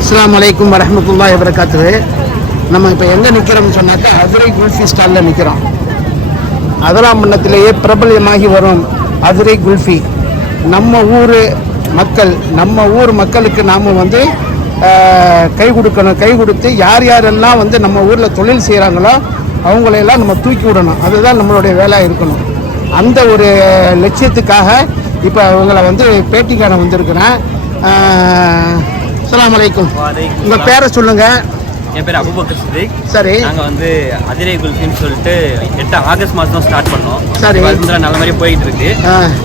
அஸ்ஸலாமு அலைக்கும் வரஹ்மத்துல்லாஹி வபரகாத்துஹு. நம்ம இப்போ எங்கே நிற்கிறோம்னு சொன்னாக்கா அதிரை குல்ஃபி ஸ்டாலில் நிற்கிறோம். அதராமண்ணத்திலேயே பிரபலமாகி வரும் அதிரை குல்ஃபி. நம்ம ஊர் மக்களுக்கு நாம் வந்து கை கொடுக்கணும். கை கொடுத்து யார் யாரெல்லாம் வந்து நம்ம ஊரில் தொழில் செய்கிறாங்களோ அவங்களையெல்லாம் நம்ம தூக்கி விடணும். அதுதான் நம்மளுடைய வேலையாக இருக்கணும். அந்த ஒரு லட்சியத்துக்காக இப்போ அவங்கள வந்து பேட்டிக்கான வந்திருக்கிறேன். அஸ்ஸலாமு அலைக்கும். உங்கள் பேரை சொல்லுங்கள். என் பேர் அபூபக்கர் சித்திக். சரி. நாங்கள் வந்து அதிரை குல்ஃபின்னு சொல்லிட்டு 8 ஆகஸ்ட் மாதம் ஸ்டார்ட் பண்ணோம். சரி. நல்ல மாதிரி போயிட்டு இருக்கு.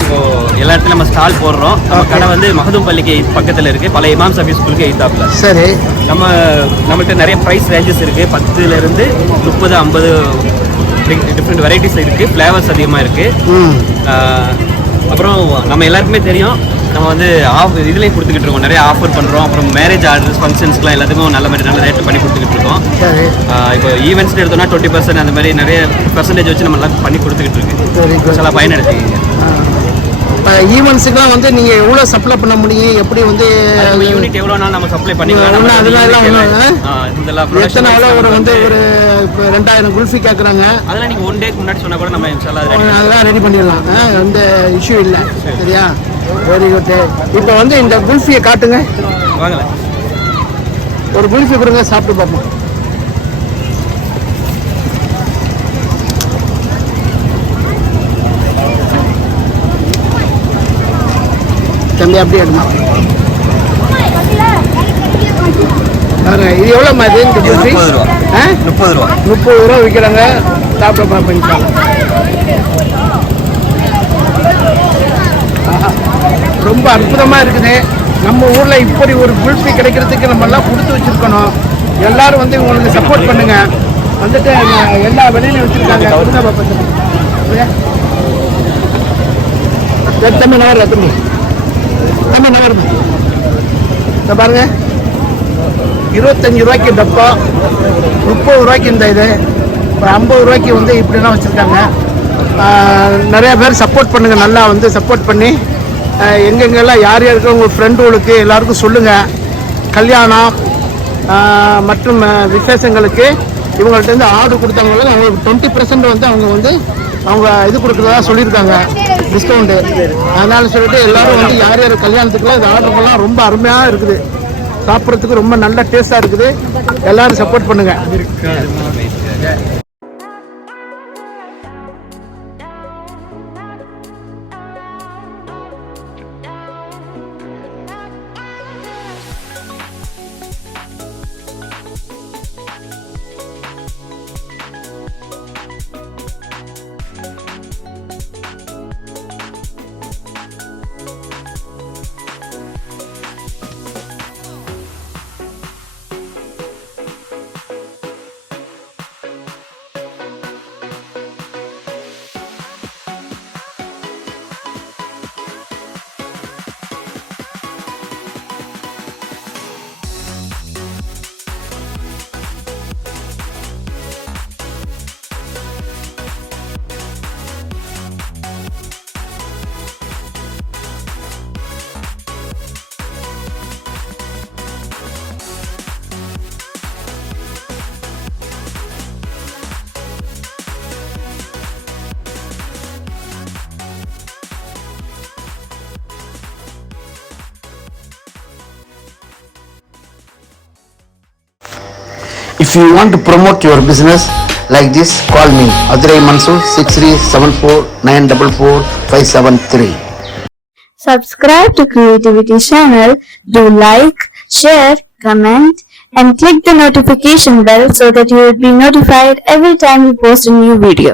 இப்போ எல்லா இடத்துலையும் நம்ம ஸ்டால் போடுறோம். நம்ம கடை வந்து மகதூம் பள்ளிக்கு பக்கத்தில் இருக்கு, பழைய இமாம் சபி ஸ்கூலுக்கு எய்தாப்புல. சரி. நம்மகிட்ட நிறைய ப்ரைஸ் ரேஞ்சஸ் இருக்கு. 10லேருந்து 30, 50 டிஃப்ரெண்ட் வெரைட்டிஸ் இருக்கு. ஃப்ளேவர்ஸ் அதிகமாக இருக்கு. அப்புறம் நம்ம எல்லாருக்குமே தெரியும், நம்ம வந்து இதுலேயும் கொடுத்துக்கிட்டு இருக்கோம். நிறைய ஆஃபர் பண்ணுறோம். அப்புறம் மேரேஜ் ஆர்டர்ஸ், ஃபங்க்ஷன்ஸ்க்குலாம் எல்லாத்துக்கும் நல்ல ரேட்டு பண்ணி கொடுத்துக்கிட்டு இருக்கோம். இப்போ ஈவெண்ட்ஸ் எடுத்தோம்னா 20% அந்த மாதிரி நிறைய பர்சன்டேஜ் வச்சு நம்ம எல்லாம் பண்ணி கொடுத்துக்கிட்டு இருக்கு. சில பயனெடுத்துக்கிங்க. ஈவெண்ட்ஸுக்குலாம் வந்து நீங்கள் எவ்வளோ சப்ளை பண்ண முடியும்? எப்படி வந்து யூனிட் எவ்வளோ நாள் நம்ம சப்ளை பண்ணிக்கலாம்? எத்தனை எவ்வளோ வந்து ஒரு 2000 குல்ஃபி கேட்குறாங்க. அதெல்லாம் நீங்கள் 1 டேக்கு முன்னாடி சொன்னால் கூட நம்ம அதெல்லாம் ரெடி பண்ணிடலாம். எந்த இஷ்யூ இல்லை. சரியா? Very good. இப்போ வந்து இந்த குல்ஃபியை காட்டுங்க. வாங்கல, ஒரு குல்ஃபி கொடுங்க, சாப்பிட்டு பார்ப்போம். தம்பி அப்படியே எடுமா. இது எவ்வளோ மாதிரி இந்த குல்ஃபி? 30 ரூபா. 30 ரூபா விற்கிறாங்க. சாப்பிட பார்ப்போம். ரொம்ப அற்புதமாக இருக்குது. நம்ம ஊரில் இப்படி ஒரு குல்ஃபி கிடைக்கிறதுக்கு நம்ம எல்லாம் கொடுத்து வச்சுருக்கணும். எல்லோரும் வந்து உங்களுக்கு சப்போர்ட் பண்ணுங்க. வந்துட்டு எல்லா விலையிலையும் வச்சுருக்காங்க. தம்பி நகர் தம்பி நகர் இதை பாருங்கள். 25 ரூபாய்க்கு டப்பா, 30 ரூபாய்க்கு இந்த இது, ஒரு 50 ரூபாய்க்கு வந்து இப்படிலாம் வச்சுருக்காங்க. நிறையா பேர் சப்போர்ட் பண்ணுங்கள். நல்லா வந்து சப்போர்ட் பண்ணி எங்கெங்கெல்லாம் யார் யாருக்கு உங்கள் ஃப்ரெண்டுகளுக்கு எல்லாருக்கும் சொல்லுங்கள். கல்யாணம் மற்றும் விசேஷங்களுக்கு இவங்கள்ட்ட ஆர்டர் கொடுத்தவங்களுக்கு அவங்களுக்கு 20% வந்து அவங்க இது கொடுக்குறதா சொல்லியிருக்காங்க, டிஸ்கவுண்ட்டு. அதனால சொல்லிட்டு எல்லோரும் வந்து யார் யார் கல்யாணத்துக்குலாம் இது ஆர்டர் பண்ணலாம். ரொம்ப அருமையாக இருக்குது. சாப்பிட்றதுக்கு ரொம்ப நல்ல டேஸ்ட்டாக இருக்குது. எல்லோரும் சப்போர்ட் பண்ணுங்கள். If you want to promote your business like this, call me Adurai Mansur 6374944573. Subscribe to Creativity channel, do like, share, comment and click the notification bell so that you will be notified every time we post a new video.